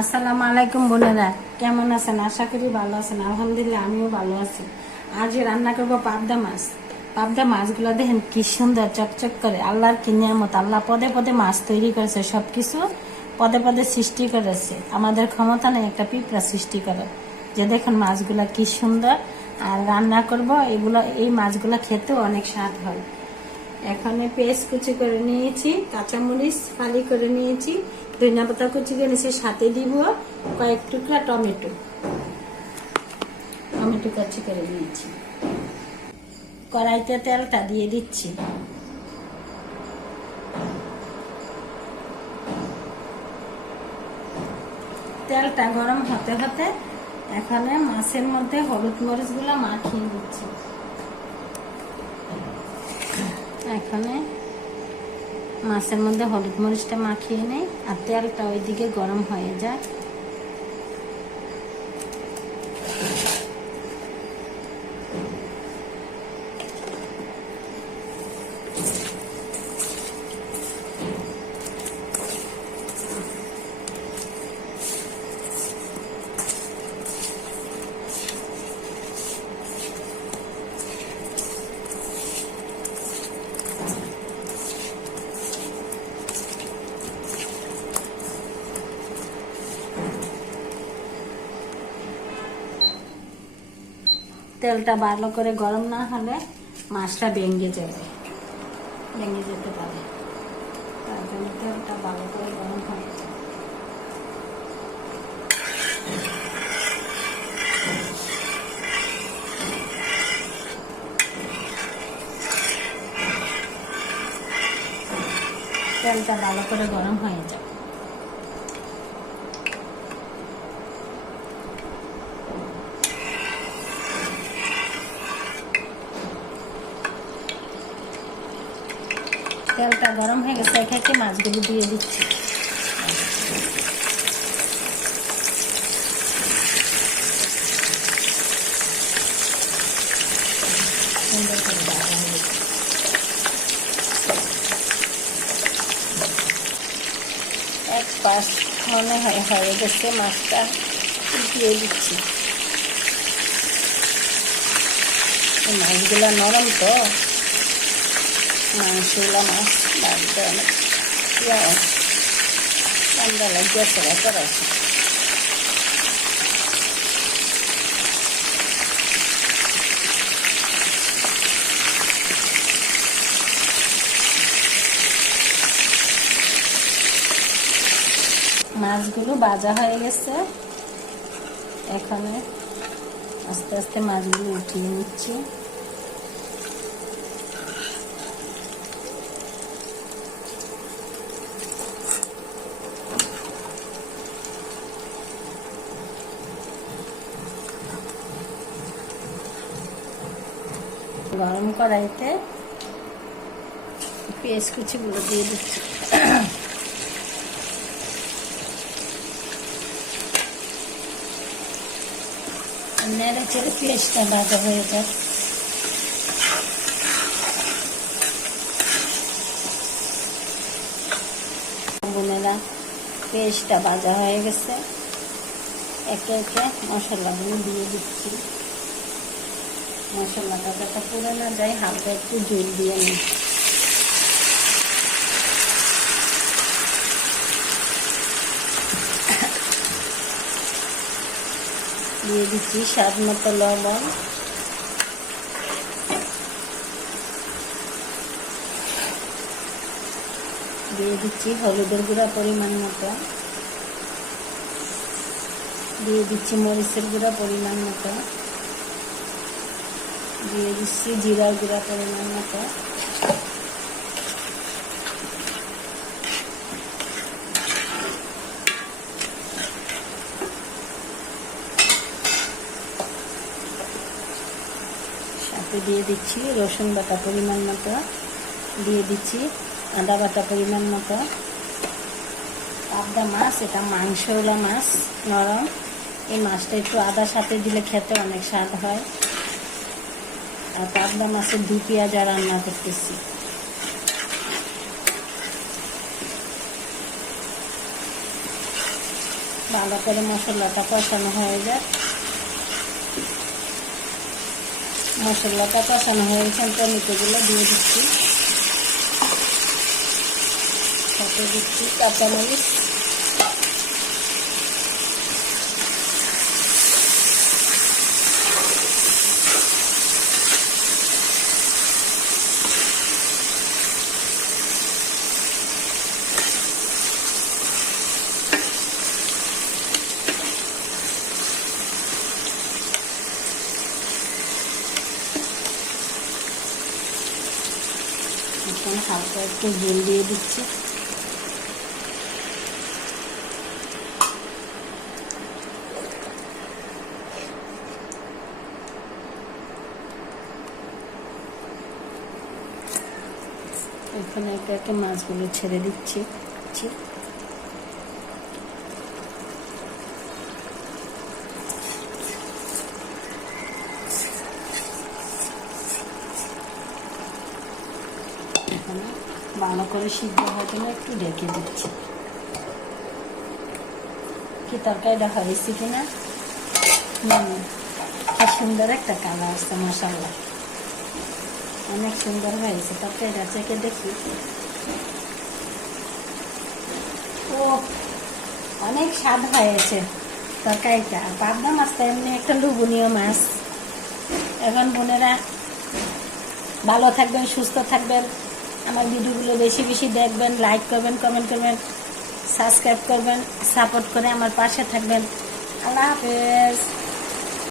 আসসালামু আলাইকুম বোনেরা, কেমন আছেন? আশা করি ভালো আছেন। আলহামদুলিল্লাহ আমিও ভালো আছি। আজ রান্না করবো পাবদা মাছ। পাবদা মাছগুলো দেখেন কি সুন্দর চকচক করে। আল্লাহর কি নিয়ামত, আল্লাহ পদে পদে মাছ তৈরি করেছে, সবকিছু পদে পদে সৃষ্টি করেছে। আমাদের ক্ষমতা নেই একটা পিঁপড়া সৃষ্টি করার। যে দেখুন মাছগুলা কি সুন্দর। আর রান্না করব এগুলো, এই মাছগুলো খেতেও অনেক স্বাদ হয়। এখানে পেঁয়াজ কুচি করে নিয়েছি, কাঁচামরিচ ফালি করে নিয়েছি, ধনিয়া পাতা কুচি করে নিয়েছি, সাথে দিব কয়েক টুকরা টমেটো কুচি করে নিয়েছি। কড়াইতে তেলটা দিয়ে দিচ্ছি। তেলটা গরম হতে হতে এখানে মাছের মধ্যে হলুদ মরিচ গুলা মাখিয়ে দিচ্ছি। এখানে মাছের মধ্যে হলুদ মরিচটা মাখিয়ে নেই, আর তেলটা ওইদিকে গরম হয়ে যায়। তেলটা ভালো করে গরম না হলে মাছটা ভেঙে যেতে পারে। তার জন্য তেলটা ভালো করে গরম হয়ে যায়। তেলটা ভালো করে গরম হয়ে যায়। তেলটা গরম হয়ে গেছে, একে মাছগুলো দিয়ে দিচ্ছি। সুন্দর করে ভাজা হয়ে গেছে। এক পাশ মনে হয় হয়ে গেছে, মাছটা দিয়ে দিচ্ছি। মাছগুলা নরম তো, মাংসগুলা মাছ বাড়িতে অনেক ঠান্ডা লাগিয়েছে ব্যাপার আছে। মাছগুলো ভাজা হয়ে গেছে, এখানে আস্তে আস্তে মাছগুলো উঠিয়ে নিচ্ছি। গরম কড়াইতে পেঁয়াজ কুচিগুলো দিয়ে দিচ্ছি। নেড়ে চেড়ে পেঁয়াজটা ভাজা হয়ে যায়। বোনেরা, পেঁয়াজটা ভাজা হয়ে গেছে, একে একে মশলাগুলো দিয়ে দিচ্ছি। মশলাটা যাতে পুড়ে না যায়, হালকা একটু জল দিয়ে নিই। দিয়ে দিচ্ছি স্বাদ মতো লবণ, দিয়ে দিচ্ছি হলুদের গুঁড়া পরিমাণ মতো, দিয়ে দিচ্ছি মরিচের গুঁড়া পরিমাণ মতো, দিয়ে দিচ্ছি জিরার গুঁড়া পরিমাণ মতো, সাথে দিয়ে দিচ্ছি রসুন বাটা পরিমাণ মতো, দিয়ে দিচ্ছি আদা বাটা পরিমাণ মতো। পাবদা মাছ এটা মাংসওয়ালা মাছ, নরম। এই মাছটা একটু আদার সাথে দিলে খেতে অনেক স্বাদ হয়। আর পাবদা মাছের 2 পেঁয়াজা রান্না করতেছি। ভালো করে মশলাটা কষানো হয়ে যায়। মশলাটা কষানো হয়ে গেছে, টমেটোগুলো দিয়ে দিচ্ছি, সাথে দিচ্ছি কাঁচামরিচ, এখন হালকা একটু জল দিয়ে দিচ্ছি। এখানে একে একে মাছগুলো ছেড়ে দিচ্ছি। এখানে ভালো করে সিদ্ধ হওয়ার জন্য একটু ঢেকে দিচ্ছি। কি তরকারিটা হয়েছে কিনা, কি সুন্দর একটা কালার আসছে, মাশাআল্লাহ অনেক সুন্দর হয়েছে তরকারিটা। চেখে দেখি, ও অনেক স্বাদ হয়েছে তরকারিটা। আর পাবদা মাছটা এমনি একটা লোভনীয় মাছ। এখন বোনেরা ভালো থাকবেন, সুস্থ থাকবেন, আমার ভিডিওগুলো বেশি বেশি দেখবেন, লাইক করবেন, কমেন্ট করবেন, সাবস্ক্রাইব করবেন, সাপোর্ট করে আমার পাশে থাকবেন। আল্লাহ হাফেজ।